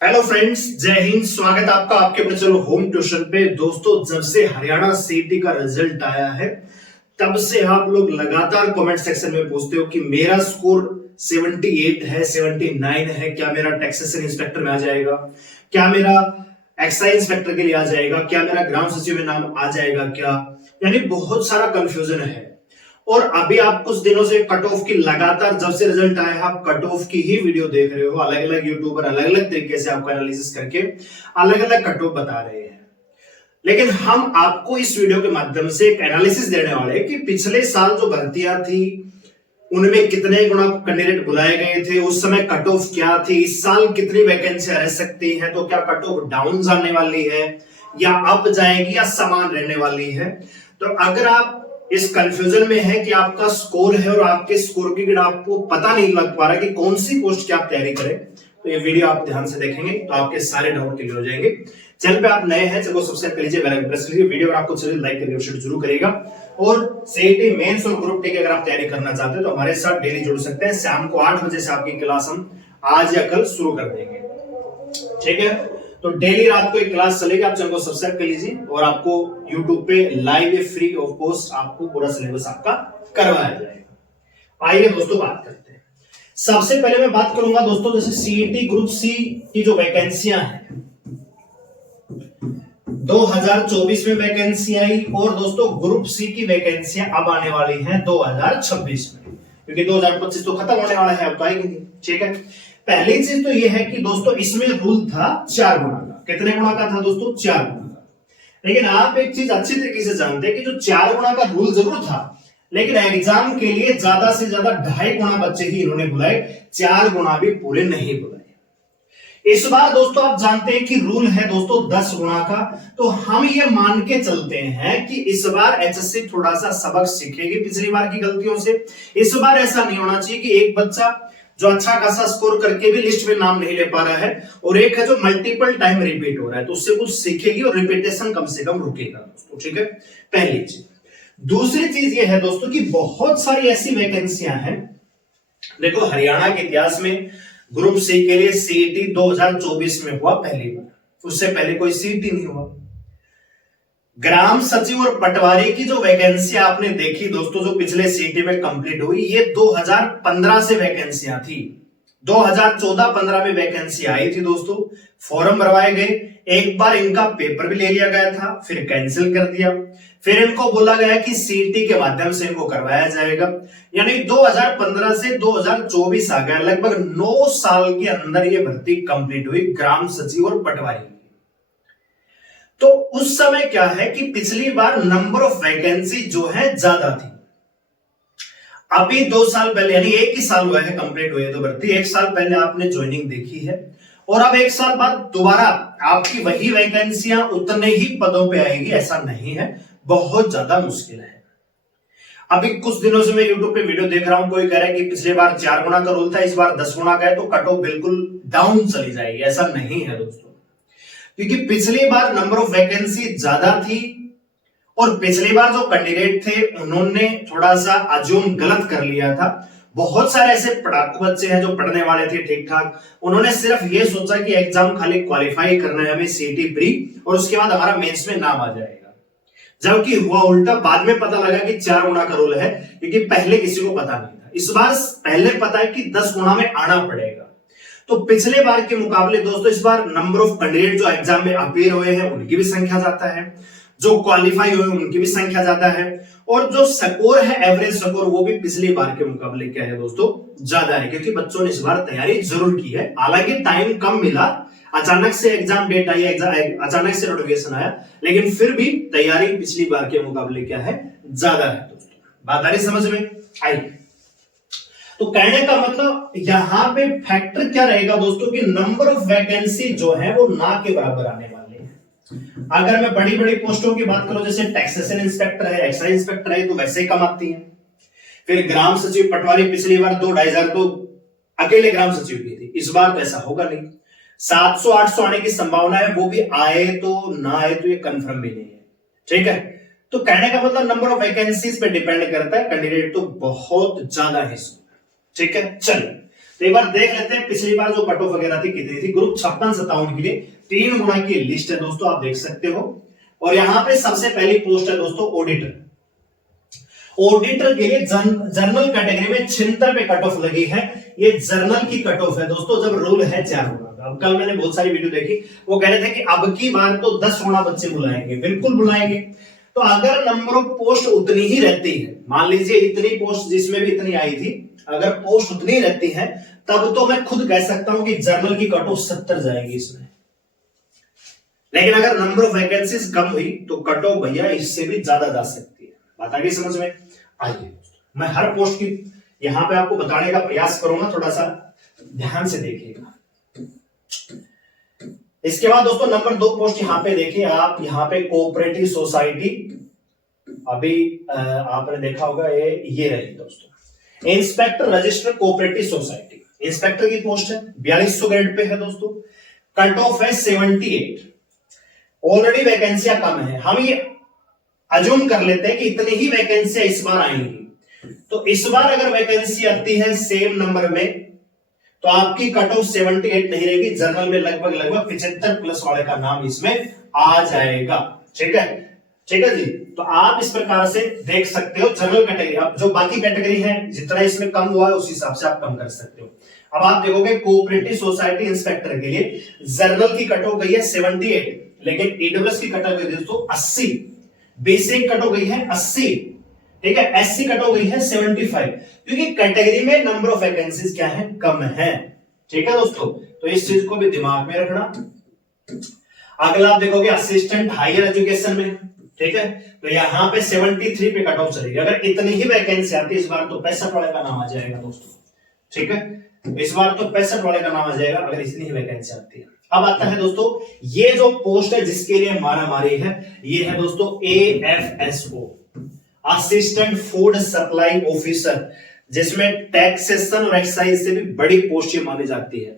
Hello friends, जय हिंद। स्वागत है आपका आपके अपने चलो होम ट्यूशन पे। दोस्तों, जब से हरियाणा सीईटी का रिजल्ट आया है तब से आप लोग लगातार कमेंट सेक्शन में पूछते हो कि मेरा स्कोर 78 है, 79 है, क्या मेरा टैक्सेशन इंस्पेक्टर में आ जाएगा, क्या मेरा एक्साइज इंस्पेक्टर के लिए आ जाएगा, क्या मेरा ग्राम सचिव में नाम आ जाएगा, क्या यानी बहुत सारा कंफ्यूजन है। और अभी आप कुछ दिनों से कट ऑफ की लगातार जब से रिजल्ट आया है आप कट ऑफ की ही वीडियो देख रहे हो। अलग अलग यूट्यूबर अलग अलग तरीके से आपको एनालिसिस करके अलग अलग कट ऑफ बता रहे हैं, लेकिन हम आपको इस वीडियो के माध्यम से एक एनालिसिस देने वाले हैं कि पिछले साल जो भर्तियां थी उनमें कितने गुना कैंडिडेट बुलाए गए थे, उस समय कट ऑफ क्या थी, इस साल कितनी वैकेंसी रह सकती है, तो क्या कट ऑफ डाउन जाने वाली है या अप जाएगी या समान रहने वाली है। तो अगर आप इस कंफ्यूजन में है कि आपका स्कोर है और आपके स्कोर की आपको पता नहीं लग पा रहा कि कौन सी पोस्ट की आप तैयारी करें, तो ये वीडियो आप ध्यान से देखेंगे तो आपके सारे डाउट क्लियर हो जाएंगे। चैनल पे आप नए हैं, चैनल को सब्सक्राइब कर लीजिए, बेल आइकन प्रेस कीजिए, वीडियो अगर आपको अच्छी लगे लाइक करके शेयर जरूर करिएगा। और सीईटी मेंस और ग्रुप डी की अगर आप तैयारी करना चाहते हैं तो हमारे साथ डेली जुड़ सकते हैं। शाम को 8 बजे से आपकी क्लास हम आज या कल शुरू कर देंगे, ठीक है। तो डेली रात को एक क्लास चलेगी, आप चैनल को सब्सक्राइब कर लीजिए और आपको YouTube पे लाइव फ्री ऑफ कॉस्ट आपको पूरा सिलेबस आपका करवाया जाएगा। आइए दोस्तों बात करते हैं। सबसे पहले मैं बात करूंगा दोस्तों, जैसे सीईटी ग्रुप सी की जो वैकेंसियां हैं 2024 में वैकेंसी आई और दोस्तों ग्रुप सी की वैकेंसियां अब आने वाली हैं 2026 में, क्योंकि 2025 तो खत्म होने वाला है, अब तो आएगी, ठीक है। पहली चीज तो यह है कि दोस्तों इसमें रूल था 4 गुना का। कितने गुना का था दोस्तों? 4 गुना का। लेकिन आप एक चीज अच्छी तरीके से जानते हैं कि जो 4 गुना का रूल जरूर था, लेकिन एग्जाम के लिए ज्यादा से ज्यादा 2.5 गुना बच्चे ही इन्होंने बुलाए, 4 गुना भी पूरे नहीं बुलाए। इस बार दोस्तों आप जानते हैं कि रूल है दोस्तों 10 गुना का, तो हम ये मान के चलते हैं कि इस बार एचएससी थोड़ा सा सबक सीखेगी पिछली बार की गलतियों से। इस बार ऐसा नहीं होना चाहिए कि एक बच्चा जो अच्छा खासा स्कोर करके भी लिस्ट में नाम नहीं ले पा रहा है और एक है जो मल्टीपल टाइम रिपीट हो रहा है, तो उससे कुछ सीखेगी और रिपीटेशन कम से कम रुकेगा दोस्तों, ठीक है। पहली चीज। दूसरी चीज ये है दोस्तों कि बहुत सारी ऐसी वैकेंसियां हैं, देखो हरियाणा के इतिहास में ग्रुप सी के लिए सीईटी 2024 में हुआ पहली बार, उससे पहले कोई सीईटी नहीं हुआ। ग्राम सचिव और पटवारी की जो वैकेंसी आपने देखी दोस्तों, जो पिछले सीईटी में कंप्लीट हुई, ये 2015 से वैकेंसियां थी। 2014-15 में वैकेंसी आई थी दोस्तों, फॉर्म भरवाए गए, एक बार इनका पेपर भी ले लिया गया था, फिर कैंसिल कर दिया, फिर इनको बोला गया कि सीईटी के माध्यम से इनको करवाया जाएगा। यानी 2015 से 2024 आ गया, लगभग 9 साल के अंदर ये भर्ती कंप्लीट हुई ग्राम सचिव और पटवारी। तो उस समय क्या है कि पिछली बार नंबर ऑफ वैकेंसी जो है ज्यादा थी। अभी 2 साल पहले, यानी 1 ही साल हुआ है कंप्लीट हुए तो भर्ती, 1 साल पहले आपने ज्वाइनिंग देखी है और अब 1 साल बाद दोबारा आपकी वही वैकेंसियां उतने ही पदों पे आएगी, ऐसा नहीं है, बहुत ज्यादा मुश्किल है। अभी कुछ दिनों से मैं YouTube पे वीडियो देख रहा हूं, कोई कह रहा है कि पिछले बार 4 गुना का रूल था, इस बार 10 गुना का है, तो कट ऑफ बिल्कुल डाउन चली जाएगी। ऐसा नहीं है दोस्तों, क्योंकि पिछली बार नंबर ऑफ वैकेंसी ज्यादा थी और पिछली बार जो कैंडिडेट थे उन्होंने थोड़ा सा अज्यूम गलत कर लिया था। बहुत सारे ऐसे पढ़ाकू बच्चे हैं जो पढ़ने वाले थे ठीक ठाक, उन्होंने सिर्फ ये सोचा कि एग्जाम खाली क्वालिफाई करना है हमें सीईटी प्री और उसके बाद हमारा मेंस में नाम आ जाएगा, जबकि हुआ उल्टा। बाद में पता लगा कि 4 गुना का रूल है, क्योंकि पहले किसी को पता नहीं था। इस बार पहले पता है कि 10 गुना में आना पड़ेगा। तो पिछले बार के मुकाबले दोस्तों इस बार नंबर ऑफ कैंडिडेट जो एग्जाम में अपीयर हुए हैं उनकी भी संख्या ज्यादा है, जो क्वालिफाई हुए उनकी भी संख्या ज्यादा है, और जो स्कोर है एवरेज स्कोर वो भी पिछली बार के मुकाबले क्या है दोस्तों, ज्यादा है, क्योंकि बच्चों ने इस बार तैयारी जरूर की है। हालांकि टाइम कम मिला, अचानक से एग्जाम डेट आई, अचानक से नोटिफिकेशन आया, लेकिन फिर भी तैयारी पिछली बार के मुकाबले क्या है, ज्यादा है दोस्तों। बात आ रही समझ में आई? तो कहने का मतलब यहां पे फैक्टर क्या रहेगा दोस्तों कि नंबर ऑफ वैकेंसी जो है वो ना के बराबर आने वाले हैं। अगर मैं बड़ी बड़ी पोस्टों की बात करूं, जैसे टैक्सेशन इंस्पेक्टर है, एक्साइज इंस्पेक्टर है, तो वैसे ही कम आती है। फिर ग्राम सचिव पटवारी पिछली बार 2-2.5 हजार तो अकेले ग्राम सचिव की थी, इस बार तो ऐसा होगा नहीं। 700-800 आने की संभावना है, वो भी आए तो ना आए तो ये कंफर्म भी नहीं है, ठीक है। तो कहने का मतलब नंबर ऑफ वैकेंसीज पे डिपेंड करता है, कैंडिडेट तो बहुत ज्यादा है, ठीक है। चलिए तो एक बार देख लेते हैं पिछली बार जो कट ऑफ वगैरह थी कितनी थी। ग्रुप 56-57 के लिए 3 गुना की लिस्ट है दोस्तों, आप देख सकते हो। और यहां पे सबसे पहली पोस्ट है दोस्तों ऑडिटर। ऑडिटर के लिए जर्नल कैटेगरी में 76 पे कट ऑफ लगी है। ये जर्नल की कट ऑफ है दोस्तों, जब रूल है 4 गुना का। अब कल मैंने बहुत सारी वीडियो देखी, वो कह रहे थे कि अब की बार तो 10 गुना बच्चे बुलाएंगे, बिल्कुल बुलाएंगे। तो अगर नंबर ऑफ पोस्ट उतनी ही रहती है, मान लीजिए इतनी पोस्ट जिसमें भी इतनी आई थी, अगर पोस्ट उतनी रहती है तब तो मैं खुद कह सकता हूं कि जर्नल की कट ऑफ 70 जाएगी इसमें। लेकिन अगर नंबर ऑफ वैकेंसीज कम हुई तो कट ऑफ भैया इससे भी ज्यादा जा सकती है। बात आ गई समझ में? आइए मैं हर पोस्ट की यहां पे आपको बताने का प्रयास करूंगा, थोड़ा सा ध्यान से देखिएगा। इसके बाद दोस्तों नंबर 2 पोस्ट यहां पे देखिए आप, यहां पे कोऑपरेटिव सोसाइटी, अभी आपने देखा होगा ये रही दोस्तों, inspector register cooperative society, inspector की पोस्ट है, 4200 ग्रेड पे है दोस्तों, कट ऑफ है 78। ऑलरेडी वैकेंसियां कम है, हम ये अज्यूम कर लेते हैं कि इतनी ही वैकेंसियां इस बार आएंगी। तो इस बार अगर वैकेंसी आती है सेम नंबर में तो आपकी कट ऑफ 78 नहीं रहेगी, जनरल में लगभग 75 प्लस वाले का नाम इसमें आ जाएगा। ठीक है, ठीक है जी। तो आप इस प्रकार से देख सकते हो जनरल कैटेगरी। अब जो बाकी कैटेगरी है जितना इसमें कम हुआ है उस हिसाब से आप कम कर सकते हो। अब आप देखोगे कोऑपरेटिव सोसाइटी इंस्पेक्टर के लिए जनरल की कट ऑफ गई है 78, लेकिन ईडब्ल्यूएस की कट ऑफ गई दोस्तों 80, बीसी कट ऑफ गई है 80, ठीक है, एससी कट ऑफ गई है 75, क्योंकि कैटेगरी में नंबर ऑफ वैकेंसीज क्या है, कम है। ठीक है दोस्तों, तो इस चीज को भी दिमाग में रखना। अगला आप देखोगे असिस्टेंट हायर एजुकेशन में, ठीक है, तो यहां पे 73 पे कट ऑफ चलेगी। अगर इतनी ही वैकेंसी आती है इस बार तो 65 वाले का नाम आ जाएगा दोस्तों। ठीक है, इस बार तो 65 वाले का नाम आ जाएगा अगर इतनी ही वैकेंसी आती है। अब आता है दोस्तों ये जो पोस्ट है जिसके लिए मारा मारी है, ये है दोस्तों AFSO, assistant food supply officer, जिसमें टैक्सेशन और एक्साइज से भी बड़ी पोस्ट ये मानी जाती है।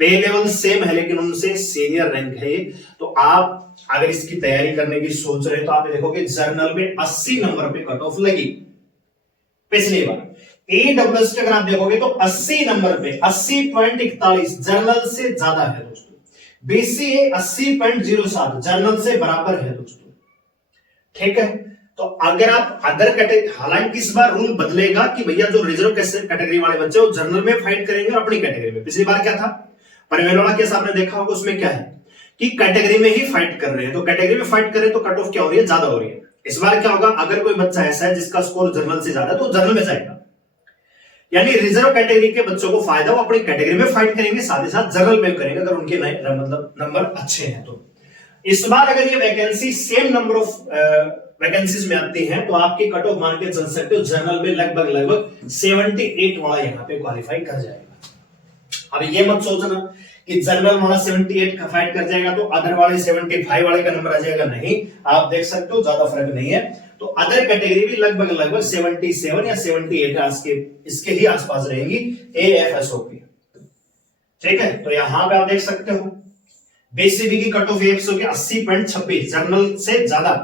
पे लेवल सेम है लेकिन उनसे सीनियर रैंक है ये। तो आप अगर इसकी तैयारी करने की सोच रहे हैं तो आप देखोगे जर्नल में 80 नंबर पे कट ऑफ लगी पिछली बार। AWS के अगर आप देखोगे तो 80 नंबर पे 80.41 जर्नल से ज्यादा है दोस्तों। BCA 80.07 जर्नल से बराबर है दोस्तों। ठीक है, तो अगर आप अदर कैटेगरी, हालांकि इस बार रूल बदलेगा कि भैया जो रिजर्व कैटेगरी वाले बच्चे वो जर्नल में फाइट करेंगे और अपनी कैटेगरी में। पिछली बार क्या था, पनवेल वाला केस आपने देखा होगा, उसमें क्या है कि कैटेगरी में ही फाइट कर रहे हैं। तो कैटेगरी में फाइट कर रहे हैं तो कट ऑफ क्या हो रही है, ज्यादा हो रही है। इस बार क्या होगा, अगर कोई बच्चा ऐसा है जिसका स्कोर जर्नल से ज्यादा तो जर्नल में जाएगा, यानी रिजर्व कैटेगरी के बच्चों को फायदा, वो अपनी कैटेगरी में फाइट करेंगे, साथ ही साथ जनरल में करेंगे अगर उनके मतलब नंबर अच्छे हैं। तो इस बार अगर ये vacancy same number of vacancies में आती है तो आपकी कट ऑफ मान के चल सकते हो जनरल में लगभग 78 वाला यहां पे क्वालिफाई कर जाएगा। अब ये मत सोचना कि जनरल वाला 78 का फाइट कर जाएगा तो अदर वाले 75 वाले का नंबर आ जाएगा, नहीं, आप देख सकते हो ज्यादा फर्क नहीं है। तो अदर कैटेगरी भी लगभग 77 या 78 इसके ही आसपास रहेंगी AFSO की। ठीक है, तो यहां पे आप देख सकते हो BCB की कट ऑफ AFSO की 80.26 जनरल से ज्यादा।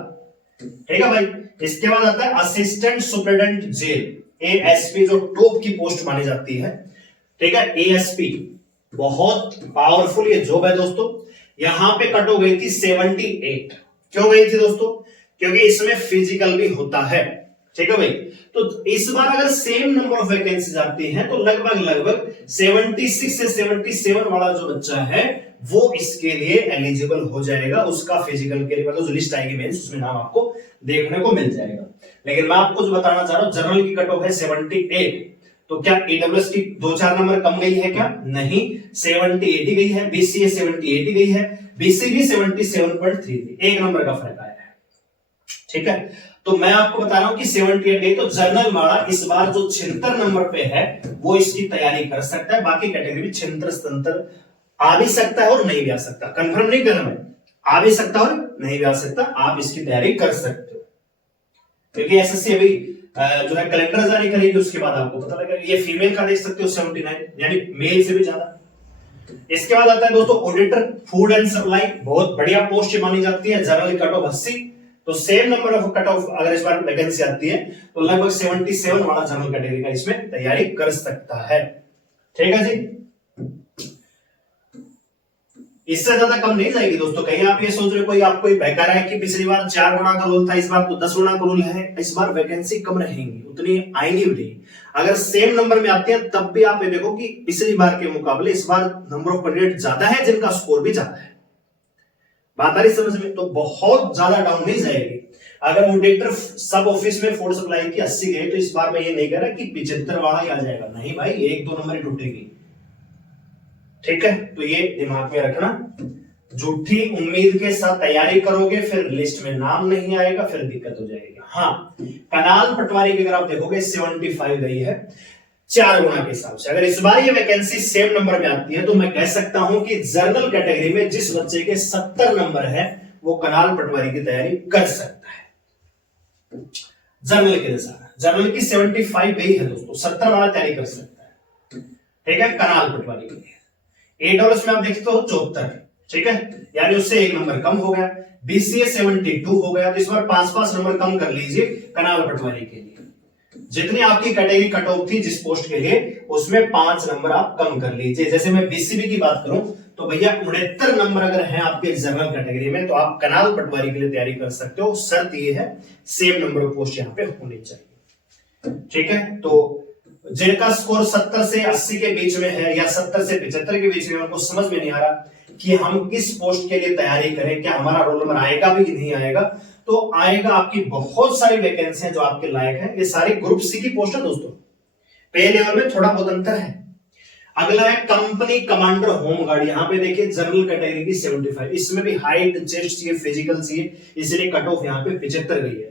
ठीक है भाई, इसके बाद आता है असिस्टेंट सुपरिटेंडेंट जेल ASP, जो टॉप की पोस्ट मानी जाती है। ठीक है, ASP बहुत पावरफुल ये जॉब है दोस्तों। यहां पे कट ऑफ गई थी 78। क्यों गई थी दोस्तों, क्योंकि इसमें फिजिकल भी होता है। ठीक है भाई, तो इस बार अगर सेम नंबर ऑफ वैकेंसीज आती हैं तो लगभग 76 से 77 वाला जो बच्चा है वो इसके लिए एलिजिबल हो जाएगा। उसका फिजिकल के लिए मतलब जो लिस्ट आएगी मेंस उसमें नाम आपको देखने को मिल जाएगा। लेकिन मैं आपको जो बताना चाह रहा हूं, जनरल की कट ऑफ है 78, तो क्या AWS की 2-4 नंबर कम गई है क्या, नहीं, 78 ही गई है। BCA 78 ही गई है, BCB 77.3, 1 नंबर का फर्क आया है। ठीक है, तो मैं आपको बता रहा हूं कि 78 गई, तो जनरल वाला इस बार जो 76 नंबर पे है वो इसकी तैयारी कर सकता है। बाकी कैटेगरी में 76-77 आ भी सकता है और नहीं भी आ सकता, कंफर्म नहीं कर रहा मैं, आ भी सकता और नहीं भी आ सकता, आप इसकी तैयारी कर सकते हो। क्योंकि SSC अभी जो है कैलेंडर जारी करेगी, उसके बाद आपको पता लगेगा। ये फीमेल का देख सकते हो 79, यानी मेल से भी ज्यादा। इसके बाद आता है दोस्तों ऑडिटर फूड एंड सप्लाई, बहुत बढ़िया पोस्ट मानी जाती है। जनरल कट ऑफ 80, तो same number of cut off अगर इस बार वैकेंसी आती है तो लगभग 77 वाला जनरल कैटेगरी का इसमें तैयारी कर सकता है। ठीक है जी, इससे ज्यादा कम नहीं जाएगी दोस्तों। कहीं आप ये सोच रहे कोई आपको बहका रहा है कि पिछली बार 4 गुना का रूल था, इस बार तो 10 गुना का रूल है, इस बार वैकेंसी कम रहेंगी, उतनी आएंगी भी नहीं। अगर सेम नंबर में आते हैं तब भी आप ये देखो कि पिछली बार के मुकाबले इस बार नंबर ऑफ कैंडिडेट ज्यादा है, जिनका स्कोर भी ज्यादा है। बात आ रही समझ में? तो बहुत ज्यादा डाउन नहीं जाएगी। अगर ऑडिटर सब ऑफिस में फूड सप्लाई की 80 गए तो इस बार मैं ये नहीं कह रहा कि 75 वाला ही आ जाएगा, नहीं भाई, 1-2 नंबर ही टूटेगी। ठीक है, तो ये दिमाग में रखना। झूठी उम्मीद के साथ तैयारी करोगे, फिर लिस्ट में नाम नहीं आएगा, फिर दिक्कत हो जाएगी। हाँ, कनाल पटवारी की अगर आप देखोगे 75 गई है 4 गुना के हिसाब से। अगर इस बार ये वैकेंसी सेम नंबर में आती है तो मैं कह सकता हूं कि जनरल कैटेगरी में जिस बच्चे के 70 नंबर है वो कनाल पटवारी की तैयारी कर सकता है। जनरल के अनुसार जनरल की 75 गई है दोस्तों, 70 वाला तैयारी कर सकता है। ठीक है, कनाल पटवारी के लिए। एडब्ल्यूएस में आप देखते हो 74, ठीक है, यानी उससे 1 नंबर कम हो गया। बीसीए 72 हो गया, तो इस बार 5-5 नंबर कम कर लीजिए कनाल पटवारी के लिए। जितनी आपकी कैटेगरी कट ऑफ थी जिस पोस्ट के लिए, उसमें 5 नंबर आप कम कर लीजिए। जैसे मैं बीसीबी की बात करूं तो भैया 69 नंबर अगर हैं आपके जनरल कैटेगरी में तो आप कनाल पटवारी के लिए तैयारी कर सकते हो। शर्त ये है सेम नंबर ऑफ पोस्ट यहां पे होनी चाहिए। ठीक है, तो जिनका स्कोर 70 से 80 के बीच में है या 70 से 75 के बीच में, उनको समझ में नहीं आ रहा कि हम किस पोस्ट के लिए तैयारी करें, क्या हमारा रोल नंबर आएगा भी कि नहीं आएगा, तो आएगा। आपकी बहुत सारी वैकेंसी जो आपके लायक है, ये सारी ग्रुप सी की पोस्ट है दोस्तों। पे लेवल में थोड़ा बहुत अंतर है। अगला है कंपनी कमांडर होम गार्ड। यहां पे देखिए जनरल कैटेगरी की 75, इसमें भी हाइट चेस्ट चाहिए, फिजिकल चाहिए, इसलिए कट ऑफ यहां पे 75 गई है।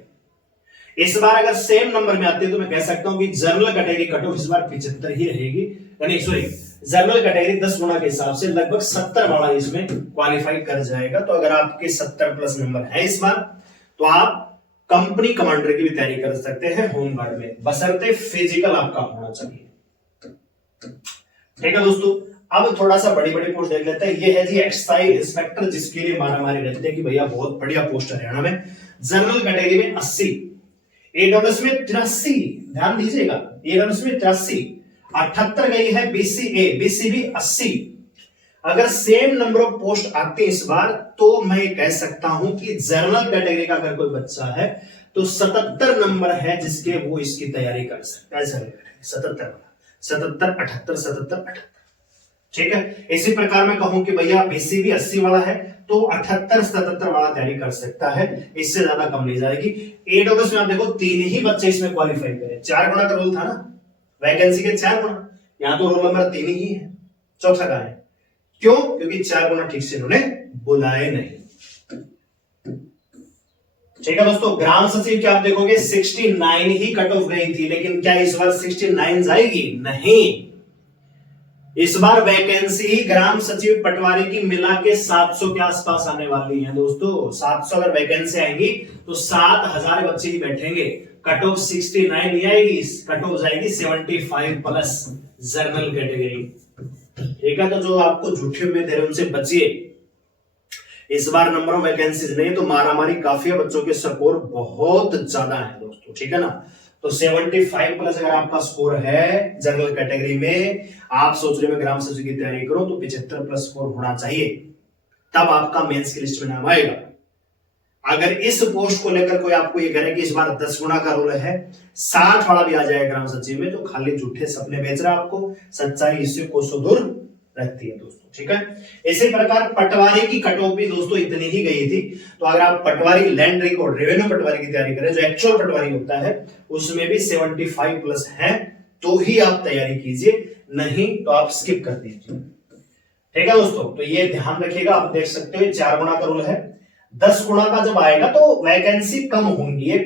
इस बार अगर सेम नंबर में आती है तो मैं कह सकता हूं कि जनरल कैटेगरी कट ऑफ इस बार 75 ही रहेगी। यानी सॉरी, जनरल कैटेगरी 10 गुना के हिसाब से लगभग 70 वाला इसमें क्वालिफाई कर जाएगा। तो अगर आपके 70 प्लस नंबर है इस बार तो आप कंपनी कमांडर की भी तैयारी कर सकते हैं होम गार्ड में, बशर्ते फिजिकल आपका होना चाहिए। ठीक है दोस्तों, अब थोड़ा सा बड़ी बड़ी पोस्ट देख लेते हैं। ये है जी एक्साइज इंस्पेक्टर, जिसके लिए मारामारी रहती है कि भैया बहुत बढ़िया पोस्ट है हरियाणा में। जनरल कैटेगरी में 80, एडब्ल्यूएस में 83, ध्यान दीजिएगा, एडब्ल्यूएस में 83, 78 गई है बीसीए, बीसीबी 80। अगर सेम नंबर ऑफ पोस्ट आते इस बार तो मैं कह सकता हूं कि जनरल कैटेगरी का अगर कोई बच्चा है तो 77 नंबर है जिसके वो इसकी तैयारी कर सकता है। 77, 78, 78। ठीक है, इसी प्रकार मैं कहूं कि भैया बीसीबी 80 वाला है तो 78, 77 वाला तैयारी कर सकता है, इससे ज्यादा कम नहीं जाएगी। एडब्ल्यूएस में आप देखो 3 ही बच्चे इसमें क्वालिफाई करें, 4 गुना का रूल था ना, वैकेंसी के 4 गुना, यहां तो रोल नंबर 3 ही है, चौथा का है। क्यों? क्योंकि 4 गुना ठीक से इन्होंने बुलाए नहीं। ठीक है दोस्तों, ग्राम सचिव क्या आप देखोगे 69 ही कट ऑफ गई थी, लेकिन क्या इस बार 69 जाएगी? नहीं, इस बार वैकेंसी ही ग्राम सचिव पटवारी की मिला के 700 के आसपास आने वाली है दोस्तों। 700 अगर वैकेंसी आएंगी तो 7000 बच्चे ही बैठेंगे। कट ऑफ 69 नहीं आएगी, कट ऑफ जाएगी 75 प्लस जनरल कैटेगरी। ठीक है, तो जो आपको झूठे में दे रहे उनसे बचिए। इस बार नंबर ऑफ वैकेंसीज नहीं तो मारामारी काफी है, बच्चों के स्कोर बहुत ज्यादा है दोस्तों। ठीक है ना, तो 75 प्लस अगर आपका स्कोर है जनरल कैटेगरी में, आप सोच रहे हो ग्राम सचिव की तैयारी करो तो 75 प्लस स्कोर होना चाहिए, तब आपका मेंस की लिस्ट में नाम आएगा। अगर इस पोस्ट को लेकर कोई आपको ये कह रहा है कि इस बार 10 गुना का रूल है, 60 वाला भी आ जाएगा ग्राम सचिव में, तो खाली झूठे सपने बेच रहा है आपको। सच्चाई इससे कोसों दूर रहती है दोस्तों। ठीक है, इसी प्रकार पटवारी की कट ऑफ भी दोस्तों इतनी ही गई थी। तो अगर आप पटवारी लैंड रिकॉर्ड रेवेन्यू पटवारी की तैयारी करें, जो एक्चुअल पटवारी होता है, उसमें भी 75 प्लस है तो ही आप तैयारी कीजिए, नहीं तो आप स्किप कर दीजिए। ठीक है दोस्तों, तो ये ध्यान रखिएगा। आप देख सकते हो 4 गुना का रूल है, 10 गुना का जब आएगा तो वैकेंसी कम होंगी।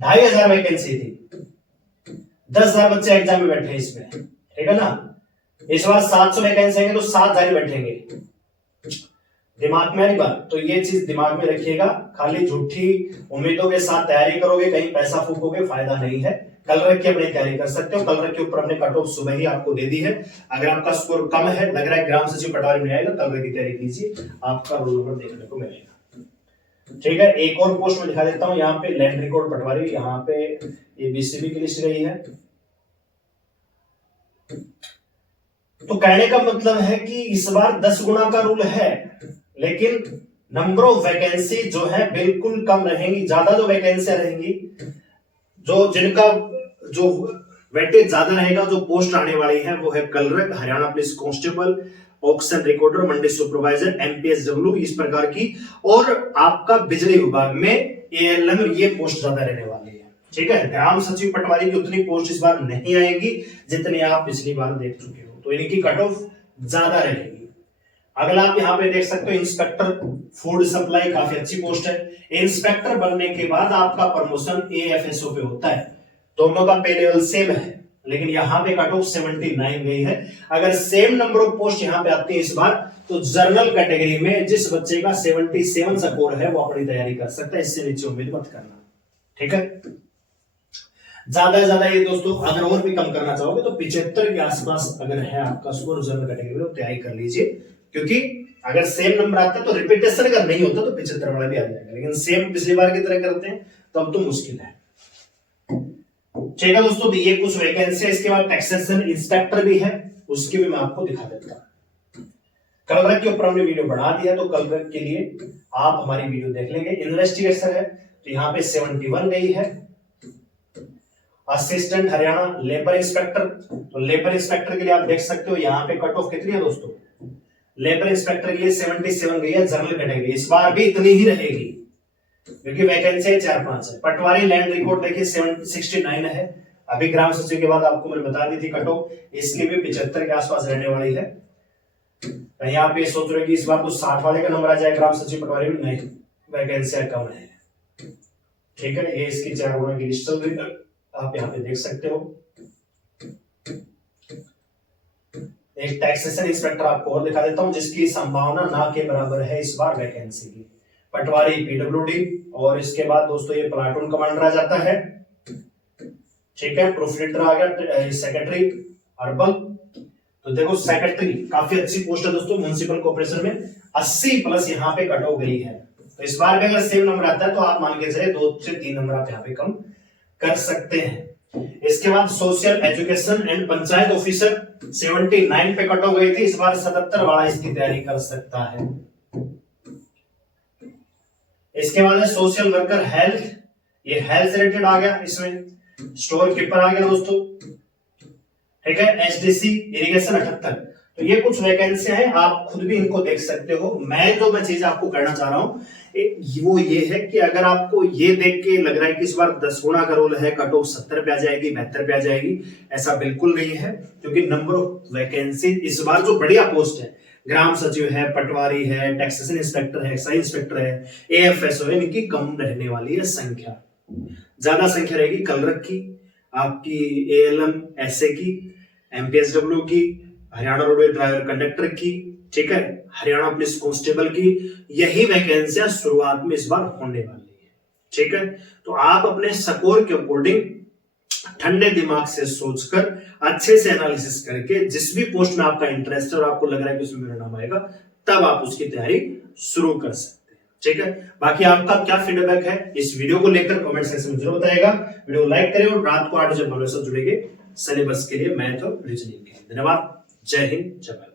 2500 वैकेंसी थी, 10,000 बच्चे एग्जाम में बैठे इसमें। ठीक है ना, इस बार 700 वैकेंसी आएंगे तो 7,000 बैठेंगे। दिमाग में आ रही बात? तो ये चीज दिमाग में रखिएगा। खाली झूठी उम्मीदों के साथ तैयारी करोगे, कहीं पैसा फूकोगे, फायदा नहीं है। कल रख के अपनी तैयारी कर सकते हो। कल रख के ऊपर अपने कट ऑफ सुबह ही आपको दे दी है। अगर आपका स्कोर कम है, लग रहा है ग्राम सचिव पटवारी में आएगा, कल रख की तैयारी कीजिए, आपका रोल नंबर देखने को मिलेगा। ठीक है, एक और पोस्ट में दिखा देता हूं। यहाँ पे लैंड रिकॉर्ड पटवारी, यहाँ पे ये बीसीबी की लिस्ट गई है। तो कहने का मतलब है कि इस बार 10 गुना का रूल है, लेकिन नंबर ऑफ वैकेंसी जो है बिल्कुल कम रहेंगी। ज्यादा जो वैकेंसी रहेंगी, जो जिनका जो वेटेज ज्यादा रहेगा, जो पोस्ट आने वाली है वो है clerk, Haryana police constable, auction recorder, mandi supervisor, MPSW, इस प्रकार की। और आपका बिजली विभाग में एएलएम, ये पोस्ट ज्यादा रहने वाली है। ठीक है, ग्राम सचिव पटवारी की उतनी पोस्ट इस बार नहीं आएगी जितनी आप पिछली बार देख चुके हो, तो इनकी कट ऑफ ज्यादा रहेगी। अगला आप यहाँ पे देख सकते हो इंस्पेक्टर फूड सप्लाई, काफी अच्छी पोस्ट है। इंस्पेक्टर बनने के बाद आपका प्रमोशन एएफएसओ पे होता है। दोनों का पे लेवल सेम है, लेकिन यहाँ पे कट ऑफ 79 गई है। अगर सेम नंबर ऑफ पोस्ट यहाँ पे आती है इस बार, तो जनरल कैटेगरी में जिस बच्चे का 77 स्कोर है वो अपनी तैयारी कर सकता है, इससे नीचे उम्मीद मत करना। ठीक है, ज्यादा से ज्यादा ये दोस्तों, अगर और भी कम करना चाहोगे तो 75 के आसपास अगर है आपका स्कोर जनरल कैटेगरी में, तो तैयारी कर लीजिए। क्योंकि अगर सेम नंबर आता है तो रिपीटेशन अगर नहीं होता तो 75 वाला भी आ जाएगा, लेकिन सेम पिछली बार की तरह करते हैं तब तो मुश्किल है। ठीक है दोस्तों, ये कुछ वैकेंसी है। इसके बाद टैक्सेशन इंस्पेक्टर भी है, उसकी भी मैं आपको दिखा देता हूं। कलरक के ऊपर हमने वीडियो बना दिया, तो कलरक के लिए आप हमारी वीडियो देख लेंगे। इन्वेस्टिगेशन है तो यहाँ पे 71 गई है। असिस्टेंट हरियाणा लेबर इंस्पेक्टर, तो लेबर इंस्पेक्टर के लिए आप देख सकते हो यहाँ पे कट ऑफ कितनी है दोस्तों। लेबर इंस्पेक्टर के लिए 77 गई है जनरल कैटेगरी, इस बार भी इतनी ही रहेगी क्योंकि वैकेंसी 4-5 है। पटवारी लैंड रिकॉर्ड देखिए 69 है। अभी ग्राम सचिव के बाद आपको मैंने बता दी थी कट ऑफ, इसकी भी 75 के आसपास रहने वाली है। कहीं आप ये सोच रहे कि इस बार तो 60 वाले का नंबर आ जाए ग्राम सचिव पटवारी में, नहीं, वैकेंसियां कम है। ठीक है, ये इसकी 4 गुना की लिस्ट चल रही है, आप यहाँ पे देख सकते हो। एक टैक्सेशन इंस्पेक्टर आपको और दिखा देता हूं, जिसकी संभावना ना के बराबर है इस बार वैकेंसी की। पटवारी पीडब्ल्यूडी, और इसके बाद दोस्तों ये प्लाटून कमांडर आ जाता है। ठीक है, प्रूफ रीडर आ गया, सेक्रेटरी अर्बन। तो देखो सेक्रेटरी काफी अच्छी पोस्ट है दोस्तों, म्युनिसिपल कॉर्पोरेशन में 80 प्लस यहाँ पे कट हो गई है। तो इस बार भी अगर सेम नंबर आता है तो आप मान के चले 2 से 3 नंबर आप यहाँ पे कम कर सकते हैं। इसके बाद social education and panchayat officer 79 पे कट हो गई थी, इस बार 77 वाला इसकी तैयारी कर सकता है। इसके बाद है सोशल वर्कर हेल्थ, ये हेल्थ रिलेटेड आ गया, इसमें स्टोर कीपर आ गया दोस्तों। ठीक है, एचडीसी इरिगेशन 78। तो ये कुछ वैकेंसी हैं, आप खुद भी इनको देख सकते हो। मैं चीज आपको करना चाह रहा हूं वो ये है कि अगर आपको ये देख के लग रहा है कि इस बार 10 गुना का रोल है, कट ऑफ 70 पे आ जाएगी, 72 पे आ जाएगी, ऐसा बिल्कुल नहीं है। क्योंकि नंबर ऑफ वैकेंसी इस बार जो बढ़िया पोस्ट है, ग्राम सचिव है, पटवारी है, टैक्सेशन इंस्पेक्टर है, एक्साइज इंस्पेक्टर है, एएफएसओ है, इनकी कम रहने वाली है संख्या। ज्यादा संख्या रहेगी कलरक की, आपकी एएलएम एसए की, एमपीएसडब्ल्यू की, हरियाणा रोडवेज ड्राइवर कंडक्टर की, ठीक है, हरियाणा पुलिस कांस्टेबल की। यही वैकेंसियां शुरुआत में इस बार होने वाली है। ठीक है, तो आप अपने स्कोर के अकॉर्डिंग ठंडे दिमाग से सोचकर अच्छे से एनालिसिस करके जिस भी पोस्ट में आपका इंटरेस्ट है और आपको लग रहा है कि उसमें मेरा नाम आएगा, तब आप उसकी तैयारी शुरू कर सकते हैं। ठीक है, बाकी आपका क्या फीडबैक है इस वीडियो को लेकर कमेंट सेक्शन में जरूर बताएगा। वीडियो लाइक करें और रात को 8 बजे हमारे साथ जुड़ेंगे सिलेबस के लिए, मैथ और रीजनिंग के लिए। धन्यवाद, जय हिंद, जय भारत।